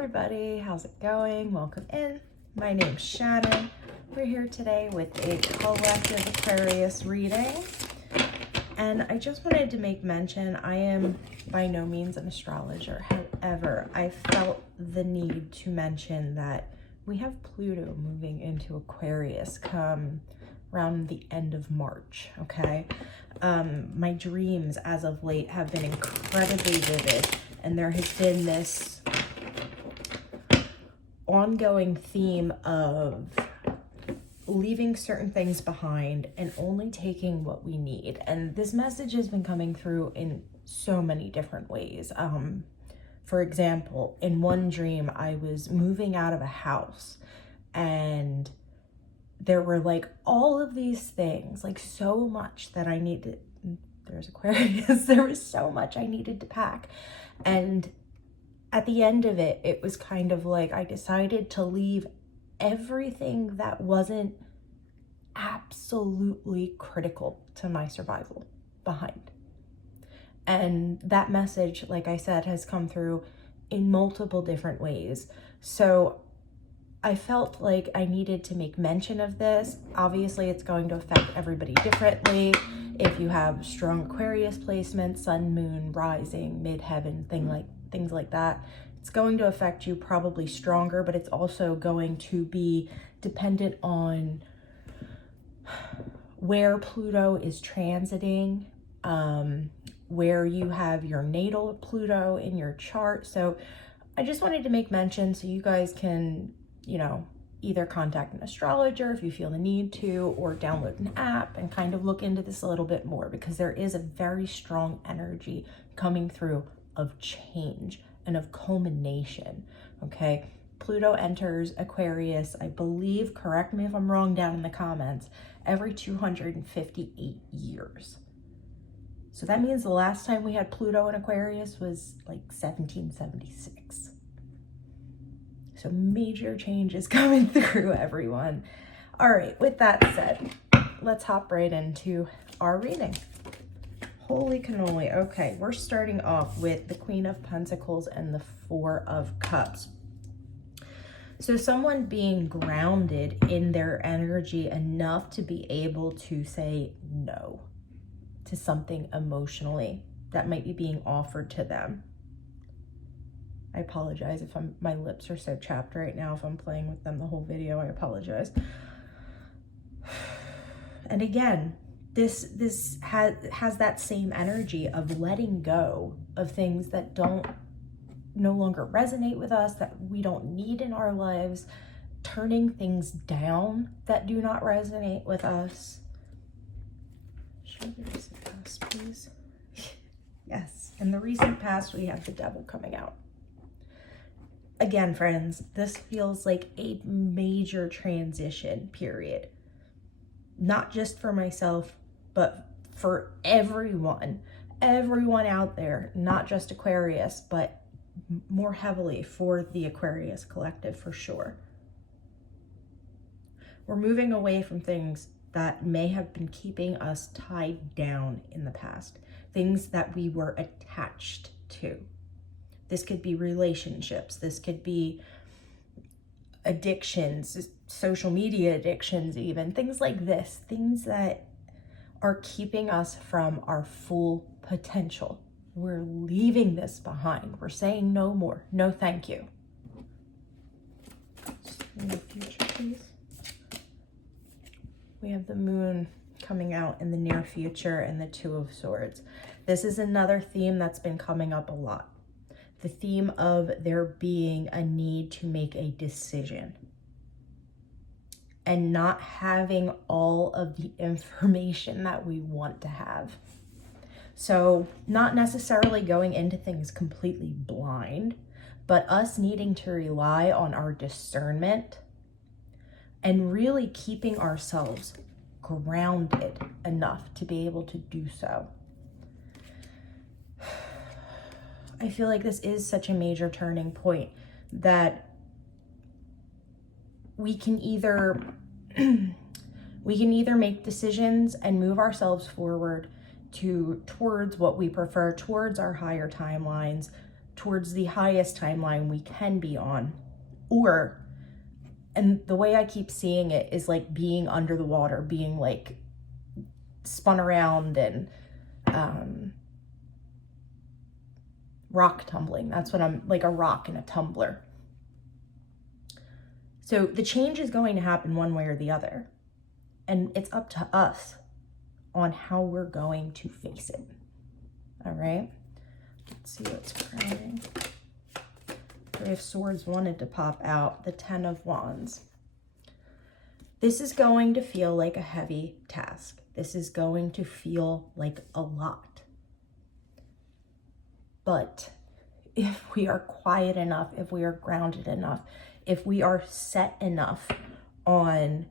everybody, how's it going? Welcome in. My name's Shannon. We're here today with a collective Aquarius reading. And I just wanted to make mention, I am by no means an astrologer. However, I felt the need to mention that we have Pluto moving into Aquarius come around the end of March, okay? My dreams as of late have been incredibly vivid, and there has been this ongoing theme of leaving certain things behind and only taking what we need. And this message has been coming through in so many different ways. For example, in one dream, I was moving out of a house and there were like all of these things, like so much that I needed. There's Aquarius. There was so much I needed to pack. And at the end of it, it was kind of like I decided to leave everything that wasn't absolutely critical to my survival behind. And that message, like I said, has come through in multiple different ways. So I felt like I needed to make mention of this. Obviously, it's going to affect everybody differently. If you have strong Aquarius placement, sun, moon, rising, midheaven, things like that, it's going to affect you probably stronger, but it's also going to be dependent on where Pluto is transiting, where you have your natal Pluto in your chart. So I just wanted to make mention so you guys can, either contact an astrologer if you feel the need to, or download an app and kind of look into this a little bit more, because there is a very strong energy coming through of change and of culmination, okay? Pluto enters Aquarius, I believe, correct me if I'm wrong down in the comments, every 258 years. So that means the last time we had Pluto in Aquarius was like 1776. So major changes coming through, everyone. All right, with that said, let's hop right into our reading. Holy cannoli. Okay, we're starting off with the Queen of Pentacles and the Four of Cups. So someone being grounded in their energy enough to be able to say no to something emotionally that might be being offered to them. I apologize if my lips are so chapped right now. If I'm playing with them the whole video, I apologize. And again, this has that same energy of letting go of things that no longer resonate with us, that we don't need in our lives, turning things down that do not resonate with us. Show me the recent past, please. Yes, in the recent past, we have the Devil coming out. Again, friends, this feels like a major transition period. Not just for myself, but for everyone out there, not just Aquarius, but more heavily for the Aquarius collective for sure. We're moving away from things that may have been keeping us tied down in the past, things that we were attached to. This could be relationships. This could be addictions, social media addictions even, things like this, things that are keeping us from our full potential. We're leaving this behind. We're saying no more. No, thank you. In the future, please. We have the Moon coming out in the near future and the Two of Swords. This is another theme that's been coming up a lot. The theme of there being a need to make a decision and not having all of the information that we want to have. So not necessarily going into things completely blind, but us needing to rely on our discernment and really keeping ourselves grounded enough to be able to do so. I feel like this is such a major turning point that we can either make decisions and move ourselves forward towards what we prefer, towards our higher timelines, towards the highest timeline we can be on. Or, and the way I keep seeing it is like being under the water, being like spun around and rock tumbling. That's what I'm, like a rock in a tumbler. So the change is going to happen one way or the other. And it's up to us on how we're going to face it. All right? Let's see what's crowning. Three of Swords wanted to pop out. The Ten of Wands. This is going to feel like a heavy task. This is going to feel like a lot. But if we are quiet enough, if we are grounded enough, if we are set enough on,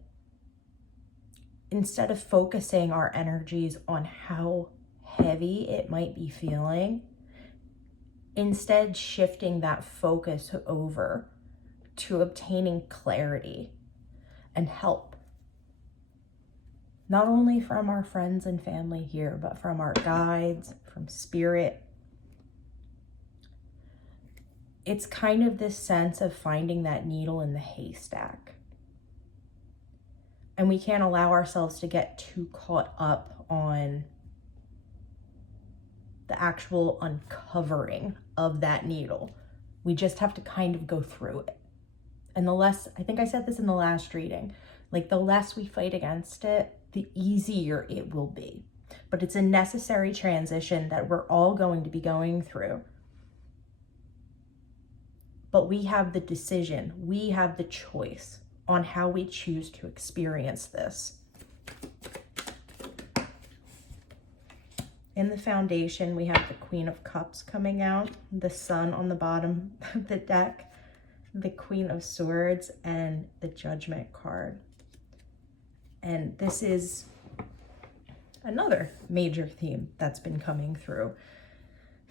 instead of focusing our energies on how heavy it might be feeling, instead shifting that focus over to obtaining clarity and help, not only from our friends and family here, but from our guides, from spirit. It's kind of this sense of finding that needle in the haystack. And we can't allow ourselves to get too caught up on the actual uncovering of that needle. We just have to kind of go through it. And the less, I think I said this in the last reading, like the less we fight against it, the easier it will be. But it's a necessary transition that we're all going to be going through. But we have the decision, we have the choice on how we choose to experience this. In the foundation, we have the Queen of Cups coming out, the Sun on the bottom of the deck, the Queen of Swords, and the Judgment card. And this is another major theme that's been coming through.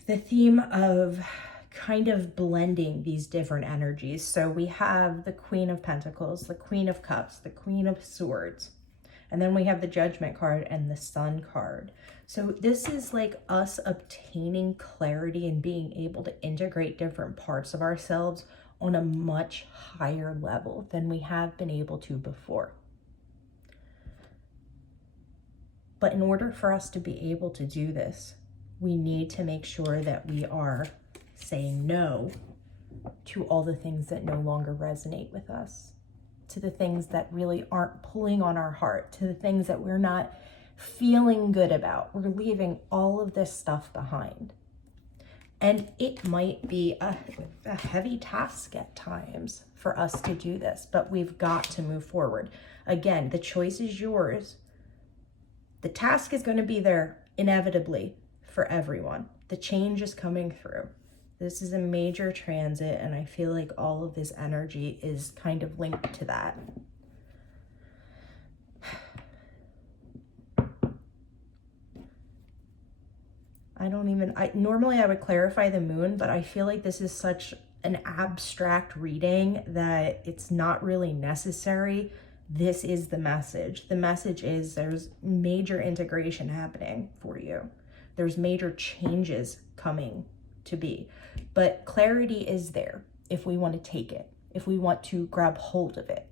The theme of kind of blending these different energies. So we have the Queen of Pentacles, the Queen of Cups, the Queen of Swords, and then we have the Judgment card and the Sun card. So this is like us obtaining clarity and being able to integrate different parts of ourselves on a much higher level than we have been able to before. But in order for us to be able to do this, we need to make sure that we are saying no to all the things that no longer resonate with us, to the things that really aren't pulling on our heart, to the things that we're not feeling good about. We're leaving all of this stuff behind. And it might be a heavy task at times for us to do this, but we've got to move forward. Again, the choice is yours. The task is going to be there inevitably for everyone. The change is coming through. This is a major transit, and I feel like all of this energy is kind of linked to that. Normally I would clarify the moon, but I feel like this is such an abstract reading that it's not really necessary. This is the message. The message is there's major integration happening for you. There's major changes coming to be, but clarity is there if we want to take it, if we want to grab hold of it.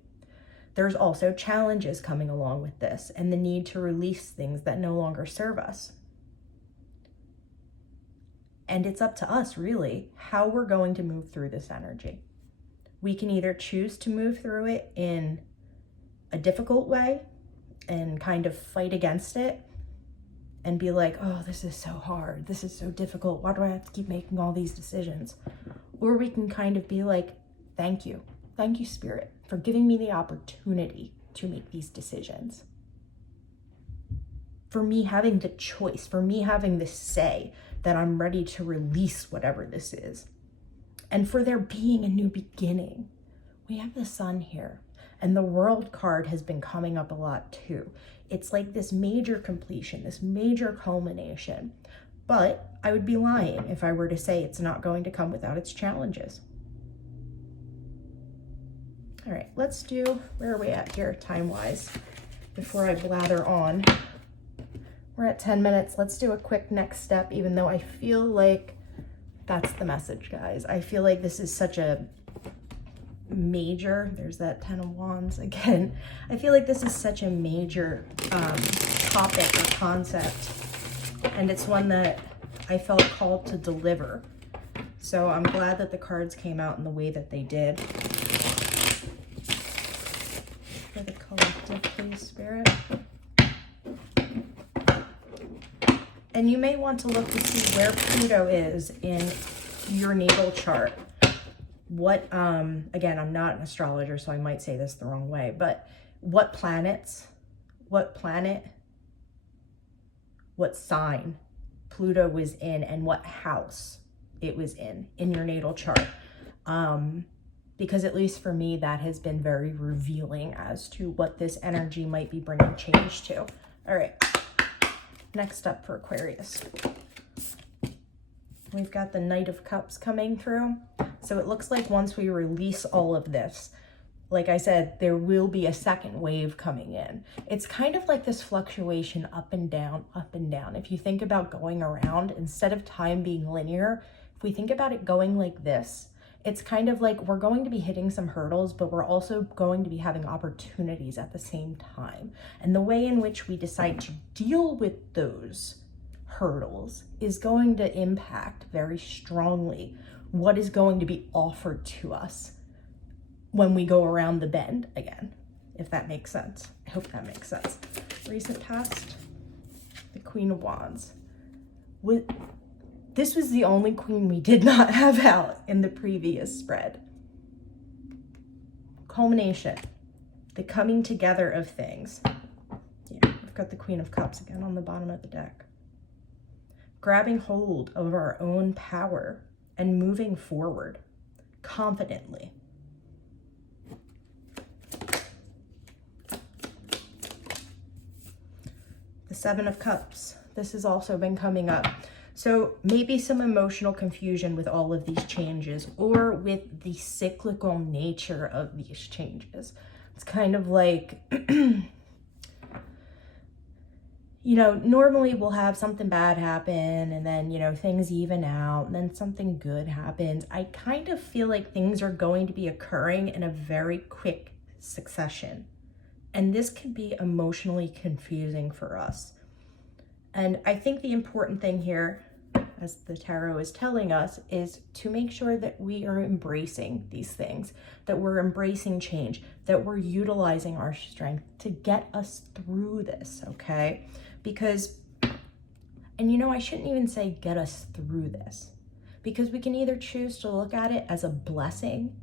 There's also challenges coming along with this and the need to release things that no longer serve us. And it's up to us really how we're going to move through this energy. We can either choose to move through it in a difficult way and kind of fight against it and be like, oh, this is so hard. This is so difficult. Why do I have to keep making all these decisions? Or we can kind of be like, thank you. Thank you, Spirit, for giving me the opportunity to make these decisions. For me having the choice, for me having the say that I'm ready to release whatever this is. And for there being a new beginning. We have the Sun here. And the World card has been coming up a lot too. It's like this major completion, this major culmination. But I would be lying if I were to say it's not going to come without its challenges. All right, let's do, where are we at here time-wise? Before I blather on. We're at 10 minutes. Let's do a quick next step, even though I feel like That's the message, guys. I feel like this is such a major, there's that 10 of Wands again. I feel like this is such a major topic or concept, and it's one that I felt called to deliver. So I'm glad that the cards came out in the way that they did. For the collective, please, Spirit. And you may want to look to see where Pluto is in your natal chart. What, again, I'm not an astrologer, so I might say this the wrong way, but what planet, what sign Pluto was in, and what house it was in your natal chart. Because at least for me, that has been very revealing as to what this energy might be bringing change to. All right. Next up for Aquarius, we've got the Knight of Cups coming through. So it looks like once we release all of this, like I said, there will be a second wave coming in. It's kind of like this fluctuation up and down, up and down. If you think about going around, instead of time being linear, if we think about it going like this, it's kind of like we're going to be hitting some hurdles, but we're also going to be having opportunities at the same time. And the way in which we decide to deal with those hurdles is going to impact very strongly what is going to be offered to us when we go around the bend again, if that makes sense. I hope that makes sense. Recent past, the Queen of Wands. This was the only queen we did not have out in the previous spread. Culmination, the coming together of things. Yeah, we've got the Queen of Cups again on the bottom of the deck. Grabbing hold of our own power and moving forward confidently. The Seven of Cups. This has also been coming up. So maybe some emotional confusion with all of these changes, or with the cyclical nature of these changes. It's kind of like, you know, normally we'll have something bad happen and then, you know, things even out and then something good happens. I kind of feel like things are going to be occurring in a very quick succession. And this can be emotionally confusing for us. And I think the important thing here, as the tarot is telling us, is to make sure that we are embracing these things, that we're embracing change, that we're utilizing our strength to get us through this, okay? Because, and you know, I shouldn't even say get us through this, because we can either choose to look at it as a blessing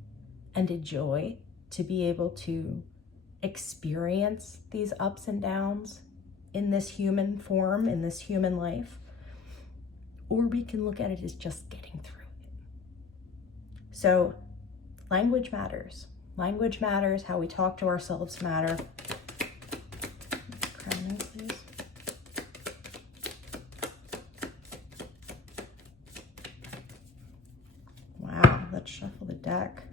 and a joy to be able to experience these ups and downs in this human form, in this human life, or we can look at it as just getting through it. So language matters. Language matters. How we talk to ourselves matter. Crowning, please. Wow, let's shuffle the deck.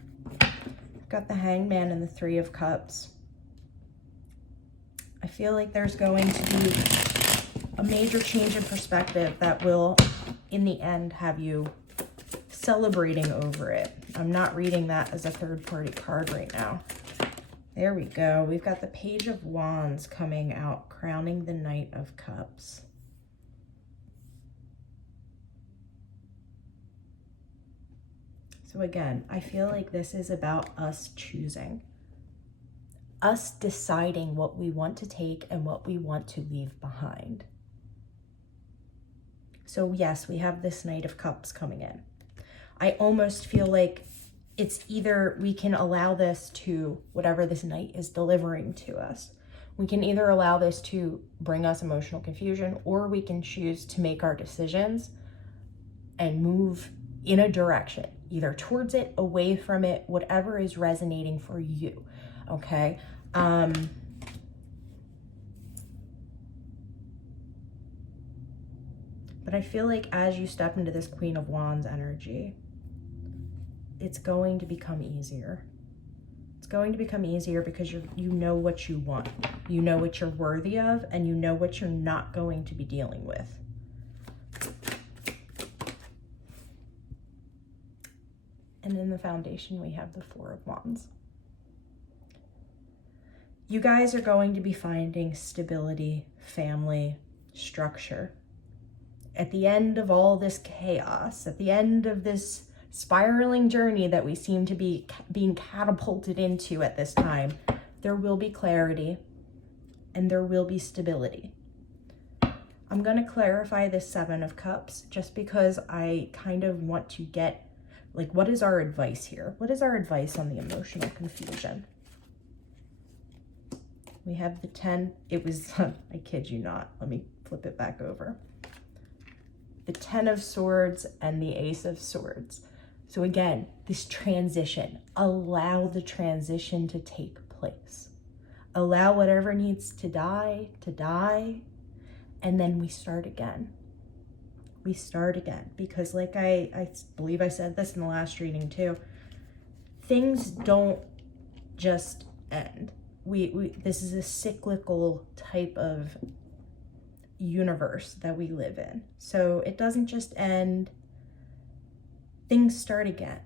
We've got the Hangman and the Three of Cups. I feel like there's going to be a major change in perspective that will, in the end, have you celebrating over it. I'm not reading that as a third-party card right now. There we go. We've got the Page of Wands coming out, crowning the Knight of Cups. So again, I feel like this is about us choosing. Us deciding what we want to take and what we want to leave behind. So yes, we have this Knight of Cups coming in. I almost feel like it's either we can allow this to, whatever this Knight is delivering to us, we can either allow this to bring us emotional confusion, or we can choose to make our decisions and move in a direction, either towards it, away from it, whatever is resonating for you, okay? But I feel like as you step into this Queen of Wands energy, it's going to become easier. It's going to become easier because you know what you want. You know what you're worthy of, and you know what you're not going to be dealing with. And in the foundation, we have the Four of Wands. You guys are going to be finding stability, family, structure. At the end of all this chaos, at the end of this spiraling journey that we seem to be being catapulted into at this time, there will be clarity and there will be stability. I'm going to clarify this Seven of Cups just because I kind of want to get, like, what is our advice here? What is our advice on the emotional confusion? We have the 10. It was, I kid you not. Let me flip it back over. The 10 of Swords and the Ace of Swords. So again, this transition, allow the transition to take place. Allow whatever needs to die, and then we start again. We start again, because like I believe I said this in the last reading too, things don't just end. This is a cyclical type of universe that we live in. So it doesn't just end, things start again.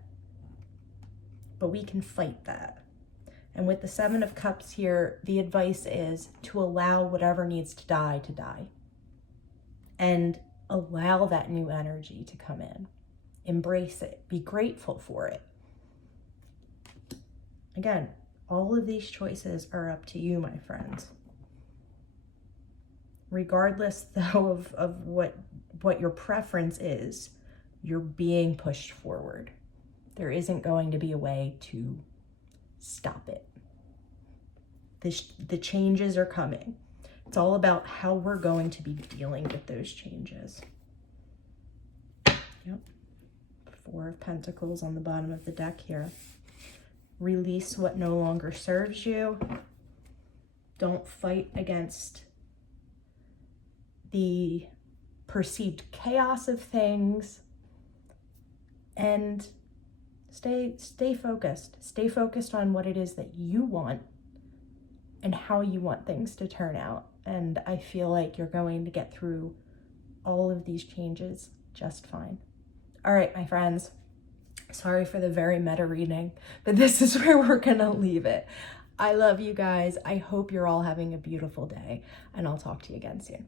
But we can fight that. And with the Seven of Cups here, the advice is to allow whatever needs to die, and allow that new energy to come in. Embrace it. Be grateful for it. Again, all of these choices are up to you, my friends. Regardless, though, of what your preference is, you're being pushed forward. There isn't going to be a way to stop it. The changes are coming. It's all about how we're going to be dealing with those changes. Yep. Four of Pentacles on the bottom of the deck here. Release what no longer serves you. Don't fight against the perceived chaos of things. And stay focused. Stay focused on what it is that you want and how you want things to turn out. And I feel like you're going to get through all of these changes just fine. All right, my friends. Sorry for the very meta reading, but this is where we're gonna leave it. I love you guys. I hope you're all having a beautiful day, and I'll talk to you again soon.